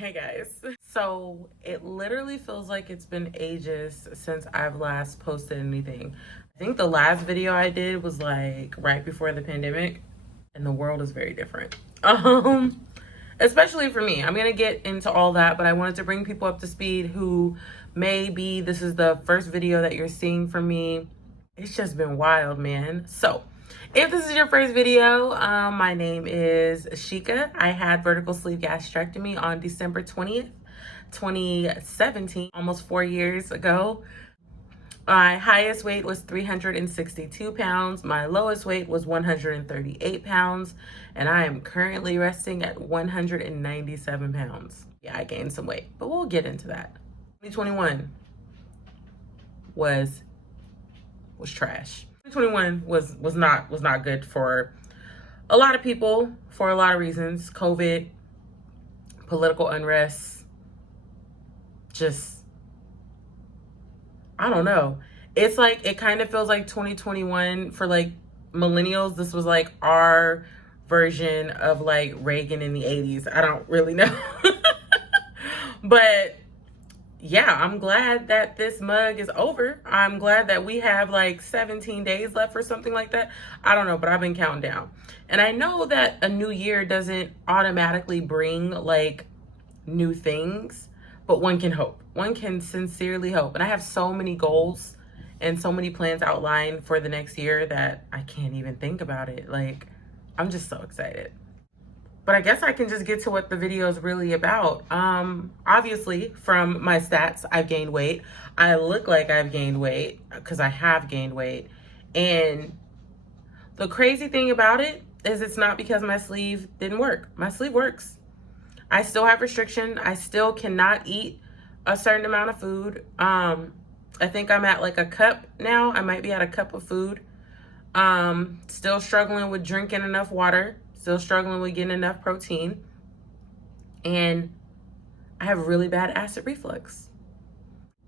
Hey guys. So it literally feels like it's been ages since I've last posted anything. I think the last video I did was like right before the pandemic, and the world is very different. Especially for me. I'm gonna get into all that, but I wanted to bring people up to speed who maybe this is the first video that you're seeing from me. It's just been wild, man. So if this is your first video, my name is Ashika. I had vertical sleeve gastrectomy on December 20th, 2017, almost 4 years ago. My highest weight was 362 pounds. My lowest weight was 138 pounds. And I am currently resting at 197 pounds. Yeah, I gained some weight, but we'll get into that. 2021 was trash. 2021 was not good for a lot of people for a lot of reasons. COVID, political unrest, just I don't know. It's like it kind of feels like 2021 for like millennials. This was like our version of like Reagan in the 80s. I don't really know. But yeah, I'm glad that this mug is over. I'm glad that we have like 17 days left or something like that. I don't know, but I've been counting down. And I know that a new year doesn't automatically bring like new things, but one can hope. One can sincerely hope. And I have so many goals and so many plans outlined for the next year that I can't even think about it. Like, I'm just so excited. But I guess I can just get to what the video is really about. Obviously, from my stats, I've gained weight. I look like I've gained weight because I have gained weight. And the crazy thing about it is it's not because my sleeve didn't work. My sleeve works. I still have restriction. I still cannot eat a certain amount of food. I think I'm at like a cup now. I might be at a cup of food. Still struggling with drinking enough water. Still struggling with getting enough protein. And I have really bad acid reflux.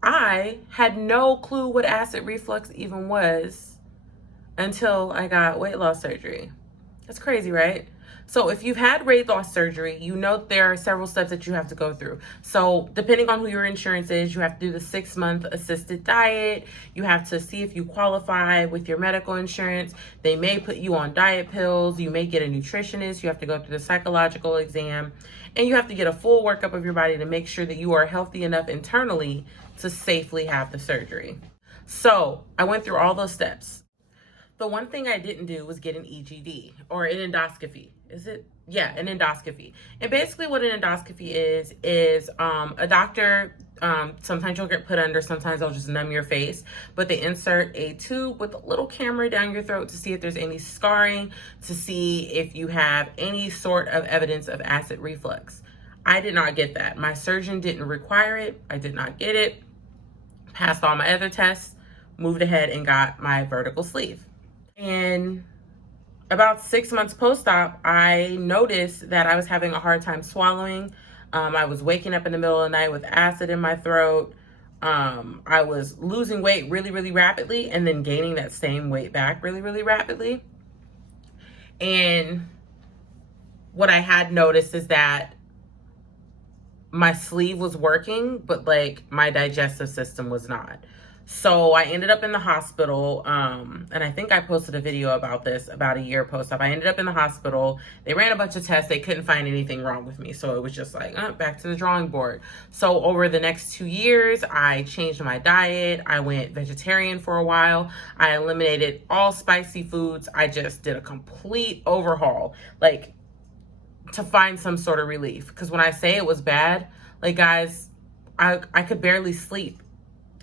I had no clue what acid reflux even was until I got weight loss surgery. That's crazy, right? So if you've had weight loss surgery, you know there are several steps that you have to go through. So depending on who your insurance is, you have to do the 6-month assisted diet. You have to see if you qualify with your medical insurance. They may put you on diet pills. You may get a nutritionist. You have to go through the psychological exam. And you have to get a full workup of your body to make sure that you are healthy enough internally to safely have the surgery. So I went through all those steps. The one thing I didn't do was get an EGD or an endoscopy. Is it? Yeah, an endoscopy. And basically what an endoscopy is a doctor, sometimes you'll get put under, sometimes they'll just numb your face, but they insert a tube with a little camera down your throat to see if there's any scarring, to see if you have any sort of evidence of acid reflux. I did not get that. My surgeon didn't require it. I did not get it. Passed all my other tests, moved ahead and got my vertical sleeve. And about 6 months post-op, I noticed that I was having a hard time swallowing. I was waking up in the middle of the night with acid in my throat. I was losing weight really, really rapidly and then gaining that same weight back really, really rapidly. And what I had noticed is that my sleeve was working, but like my digestive system was not. So I ended up in the hospital, and I think I posted a video about this about a year post-op. I ended up in the hospital. They ran a bunch of tests. They couldn't find anything wrong with me. So it was just like, back to the drawing board. So over the next 2 years, I changed my diet. I went vegetarian for a while. I eliminated all spicy foods. I just did a complete overhaul, like to find some sort of relief. Because when I say it was bad, like guys, I could barely sleep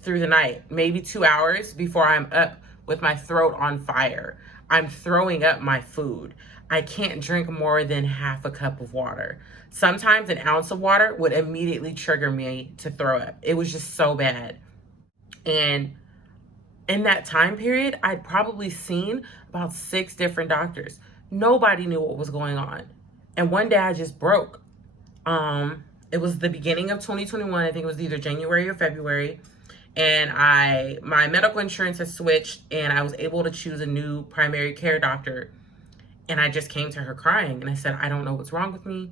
through the night, maybe 2 hours before I'm up with my throat on fire. I'm throwing up my food. I can't drink more than half a cup of water. Sometimes an ounce of water would immediately trigger me to throw up. It was just so bad. And in that time period, I'd probably seen about 6 different doctors. Nobody knew what was going on. And one day I just broke. It was the beginning of 2021. I think it was either January or February. And my medical insurance has switched and I was able to choose a new primary care doctor. And I just came to her crying and I said, I don't know what's wrong with me.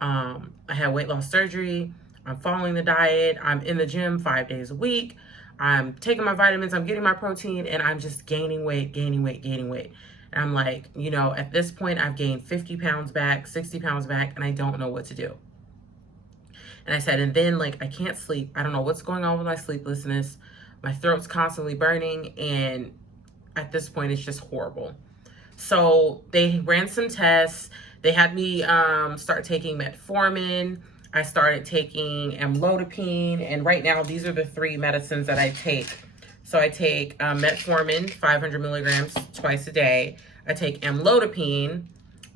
I had weight loss surgery. I'm following the diet. I'm in the gym 5 days a week. I'm taking my vitamins. I'm getting my protein, and I'm just gaining weight, gaining weight, gaining weight. And I'm like, you know, at this point, I've gained 50 pounds back, 60 pounds back, and I don't know what to do. And I said, and then like, I can't sleep. I don't know what's going on with my sleeplessness. My throat's constantly burning. And at this point, it's just horrible. So they ran some tests. They had me start taking metformin. I started taking amlodipine. And right now, these are the 3 medicines that I take. So I take metformin, 500 milligrams twice a day. I take amlodipine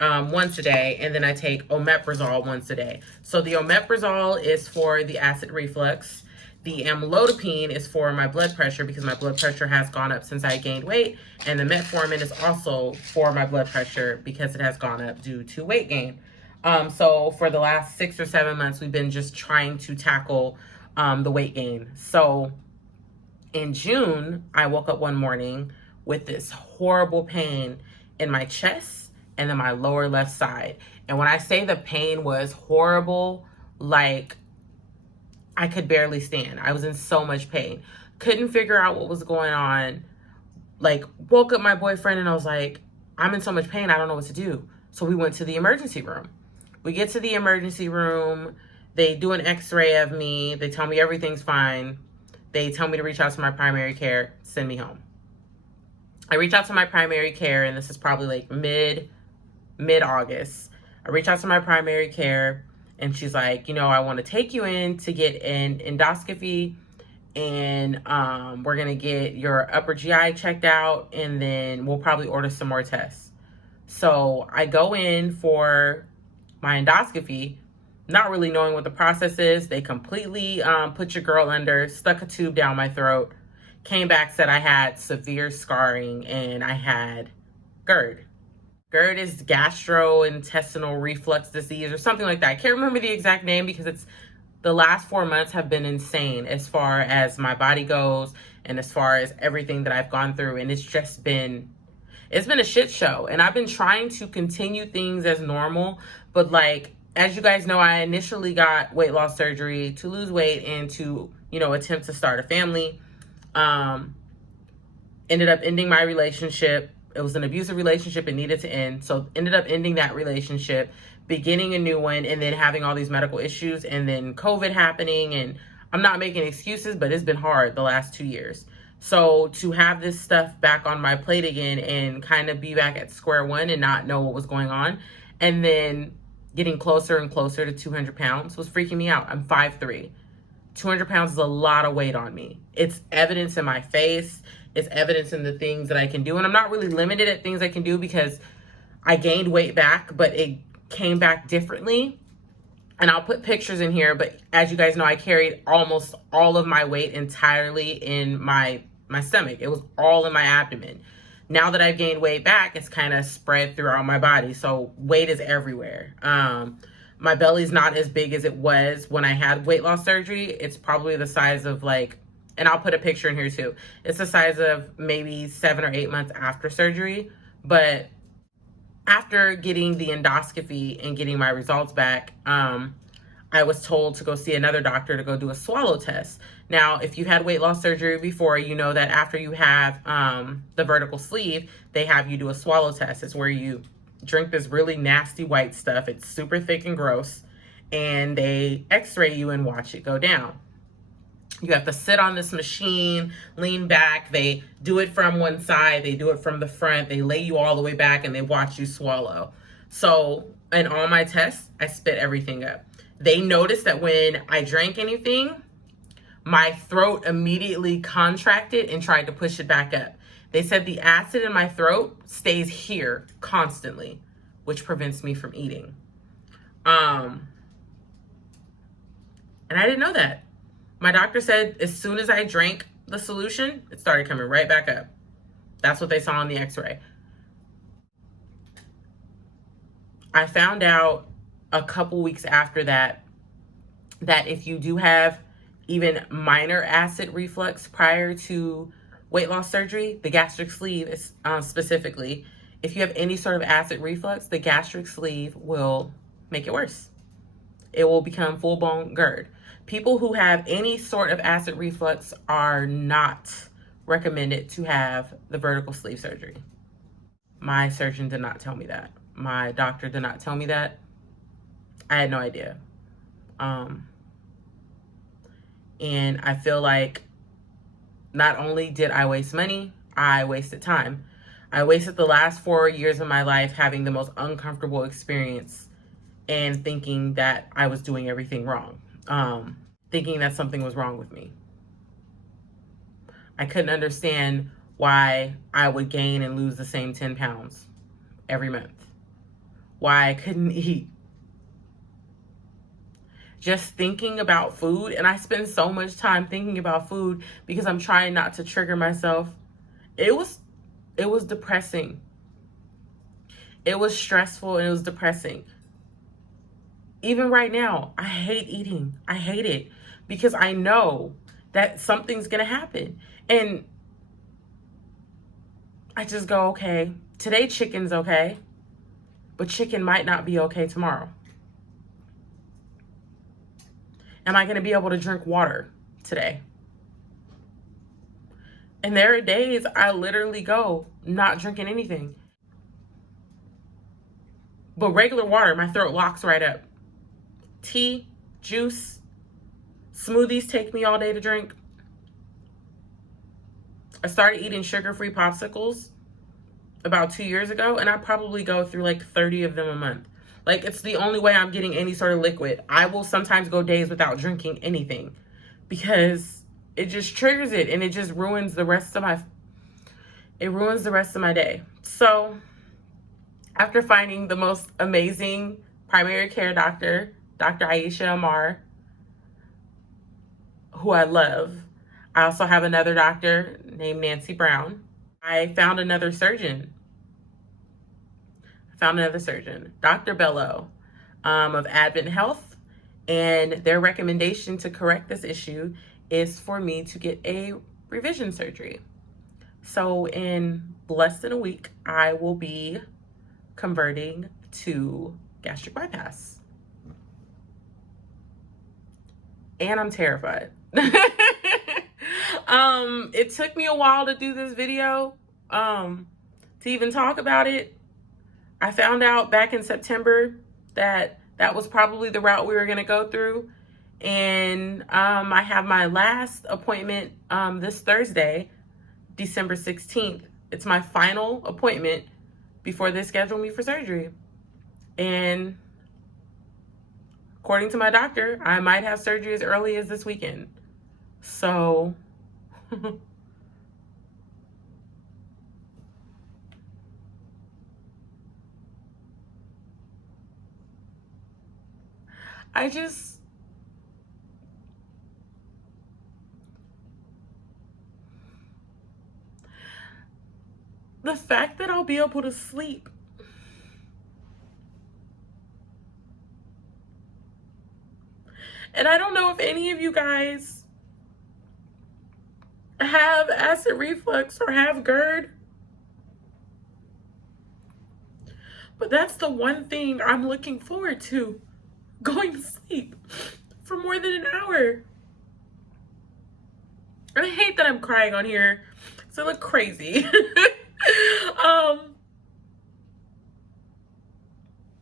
once a day, and then I take omeprazole once a day. So the omeprazole is for the acid reflux. The amlodipine is for my blood pressure because my blood pressure has gone up since I gained weight. And the metformin is also for my blood pressure because it has gone up due to weight gain. So for the last 6 or 7 months, we've been just trying to tackle the weight gain. So in June, I woke up one morning with this horrible pain in my chest and then my lower left side. And when I say the pain was horrible, like I could barely stand. I was in so much pain. Couldn't figure out what was going on. Like, woke up my boyfriend and I was like, I'm in so much pain, I don't know what to do. So we went to the emergency room. We get to the emergency room. They do an x-ray of me. They tell me everything's fine. They tell me to reach out to my primary care, send me home. I reach out to my primary care, and this is probably like mid-August. I reach out to my primary care, and she's like, you know, I want to take you in to get an endoscopy, and we're going to get your upper GI checked out, and then we'll probably order some more tests. So I go in for my endoscopy, not really knowing what the process is. They completely put your girl under, stuck a tube down my throat, came back, said I had severe scarring and I had GERD. GERD is gastrointestinal reflux disease or something like that. I can't remember the exact name because the last 4 months have been insane as far as my body goes and as far as everything that I've gone through. And it's been a shit show. And I've been trying to continue things as normal, but like, as you guys know, I initially got weight loss surgery to lose weight and to, you know, attempt to start a family. Ended up ending my relationship. It was an abusive relationship. It needed to end. So ended up ending that relationship, beginning a new one, and then having all these medical issues, and then COVID happening. And I'm not making excuses, but it's been hard the last 2 years. So to have this stuff back on my plate again and kind of be back at square one and not know what was going on, and then getting closer and closer to 200 pounds was freaking me out. I'm 5'3". 200 pounds is a lot of weight on me. It's evidence in my face. It's evidence in the things that I can do. And I'm not really limited at things I can do because I gained weight back, but it came back differently. And I'll put pictures in here, but as you guys know, I carried almost all of my weight entirely in my stomach. It was all in my abdomen. Now that I've gained weight back, it's kind of spread throughout my body. So weight is everywhere. My belly's not as big as it was when I had weight loss surgery. It's probably the size of like, and I'll put a picture in here too. It's the size of maybe 7 or 8 months after surgery. But after getting the endoscopy and getting my results back, I was told to go see another doctor to go do a swallow test. Now, if you had weight loss surgery before, you know that after you have the vertical sleeve, they have you do a swallow test. It's where you drink this really nasty white stuff. It's super thick and gross. And they x-ray you and watch it go down. You have to sit on this machine, lean back. They do it from one side. They do it from the front. They lay you all the way back and they watch you swallow. So in all my tests, I spit everything up. They noticed that when I drank anything, my throat immediately contracted and tried to push it back up. They said the acid in my throat stays here constantly, which prevents me from eating. And I didn't know that. My doctor said as soon as I drank the solution, it started coming right back up. That's what they saw on the x-ray. I found out a couple weeks after that if you do have even minor acid reflux prior to weight loss surgery, the gastric sleeve is specifically, if you have any sort of acid reflux, the gastric sleeve will make it worse. it will become full-blown GERD. People who have any sort of acid reflux are not recommended to have the vertical sleeve surgery. My surgeon did not tell me that. My doctor did not tell me that. I had no idea. And I feel like not only did I waste money, I wasted time. I wasted the last 4 years of my life having the most uncomfortable experience and thinking that I was doing everything wrong. Thinking that something was wrong with me. I couldn't understand why I would gain and lose the same 10 pounds every month. Why I couldn't eat. Just thinking about food, and I spend so much time thinking about food because I'm trying not to trigger myself. It was depressing. It was stressful and it was depressing. Even right now, I hate eating. I hate it because I know that something's gonna happen. And I just go, okay, today chicken's okay, but chicken might not be okay tomorrow. Am I gonna be able to drink water today? And there are days I literally go not drinking anything. But regular water, my throat locks right up. Tea, juice, smoothies take me all day to drink. I started eating sugar-free popsicles about 2 years ago, and I probably go through like 30 of them a month. Like, it's the only way I'm getting any sort of liquid. I will sometimes go days without drinking anything because it just triggers it, and it just ruins the rest of my day. So after finding the most amazing primary care doctor, Dr. Aisha Amar, who I love, I also have another doctor named Nancy Brown. I found another surgeon. Dr. Bello of Advent Health, and their recommendation to correct this issue is for me to get a revision surgery. So in less than a week, I will be converting to gastric bypass. And I'm terrified. It took me a while to do this video, to even talk about it. I found out back in September that that was probably the route we were going to go through. And I have my last appointment this Thursday, December 16th. It's my final appointment before they schedule me for surgery. And according to my doctor, I might have surgery as early as this weekend. So the fact that I'll be able to sleep. And I don't know if any of you guys have acid reflux or have GERD, but that's the one thing I'm looking forward to, going to sleep for more than an hour. And I hate that I'm crying on here, so I look crazy.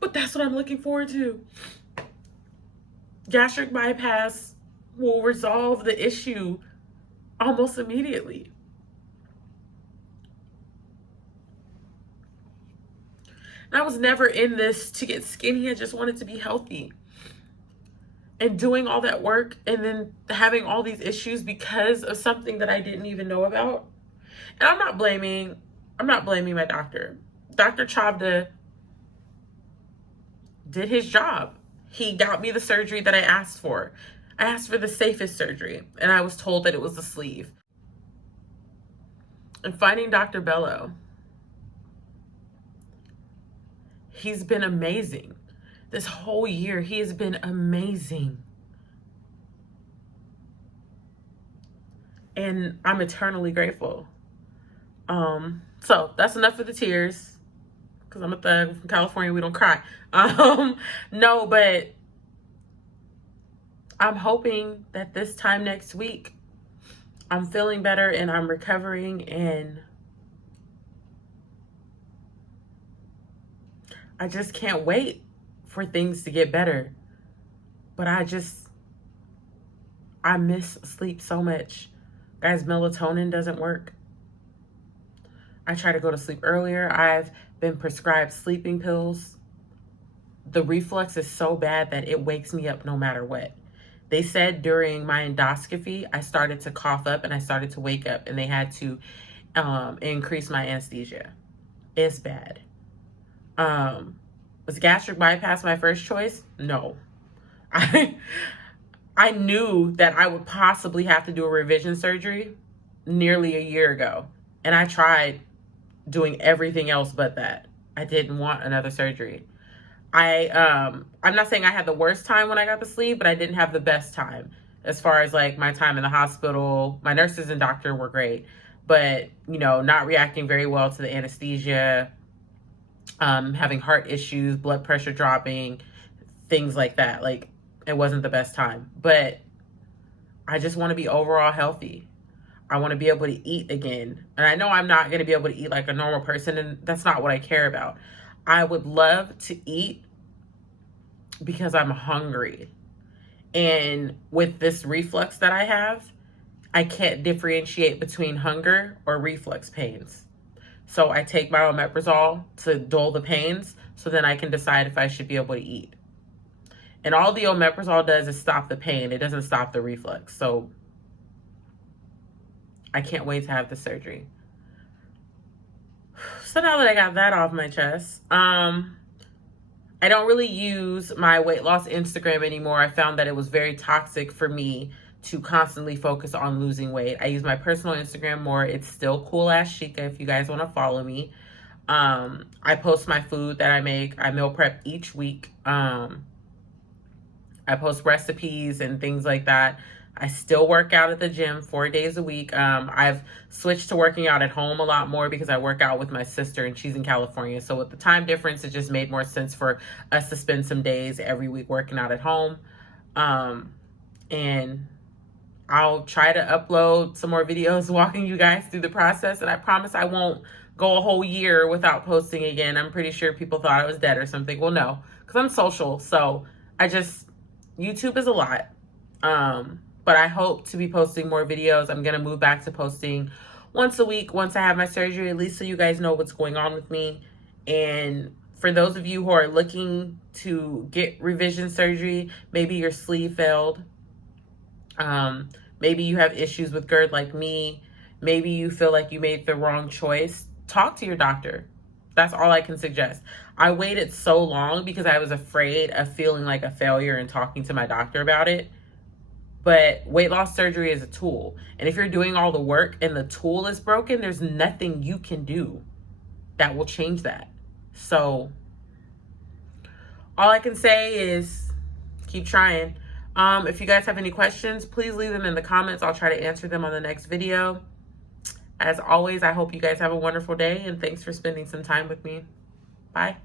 But that's what I'm looking forward to. Gastric bypass will resolve the issue almost immediately. And I was never in this to get skinny. I just wanted to be healthy. And doing all that work and then having all these issues because of something that I didn't even know about. And I'm not blaming my doctor. Dr. Chavda did his job. He got me the surgery that I asked for. I asked for the safest surgery, and I was told that it was the sleeve. And finding Dr. Bello, he's been amazing. This whole year, he has been amazing. And I'm eternally grateful. So that's enough of the tears, because I'm a thug from California. We don't cry. No, but I'm hoping that this time next week, I'm feeling better and I'm recovering, and I just can't wait for things to get better. But I miss sleep so much. Guys, melatonin doesn't work. I try to go to sleep earlier. I've been prescribed sleeping pills. The reflux is so bad that it wakes me up no matter what. They said during my endoscopy, I started to cough up and I started to wake up, and they had to increase my anesthesia. It's bad. Was gastric bypass my first choice? No. I I knew that I would possibly have to do a revision surgery nearly a year ago. And I tried doing everything else but that. I didn't want another surgery. I'm not saying I had the worst time when I got the sleeve, but I didn't have the best time as far as like my time in the hospital. My nurses and doctor were great, but not reacting very well to the anesthesia, having heart issues, blood pressure dropping, things like that. Like, it wasn't the best time, but I just want to be overall healthy. I want to be able to eat again. And I know I'm not going to be able to eat like a normal person, and that's not what I care about. I would love to eat because I'm hungry. And with this reflux that I have, I can't differentiate between hunger or reflux pains. So I take my omeprazole to dull the pains so then I can decide if I should be able to eat. And all the omeprazole does is stop the pain. It doesn't stop the reflux. So I can't wait to have the surgery. So now that I got that off my chest, I don't really use my weight loss Instagram anymore. I found that it was very toxic for me to constantly focus on losing weight. I use my personal Instagram more. It's still Cool Ass Chica if you guys want to follow me. I post my food that I make. I meal prep each week. I post recipes and things like that. I still work out at the gym 4 days a week. I've switched to working out at home a lot more because I work out with my sister and she's in California. So with the time difference, it just made more sense for us to spend some days every week working out at home. And I'll try to upload some more videos walking you guys through the process. And I promise I won't go a whole year without posting again. I'm pretty sure people thought I was dead or something. Well, no, because I'm social. So YouTube is a lot. But I hope to be posting more videos. I'm going to move back to posting once a week once I have my surgery, at least so you guys know what's going on with me. And for those of you who are looking to get revision surgery, maybe your sleeve failed. Maybe you have issues with GERD like me. Maybe you feel like you made the wrong choice. Talk to your doctor. That's all I can suggest. I waited so long because I was afraid of feeling like a failure and talking to my doctor about it. But weight loss surgery is a tool. And if you're doing all the work and the tool is broken, there's nothing you can do that will change that. So all I can say is keep trying. If you guys have any questions, please leave them in the comments. I'll try to answer them on the next video. As always, I hope you guys have a wonderful day, and thanks for spending some time with me. Bye.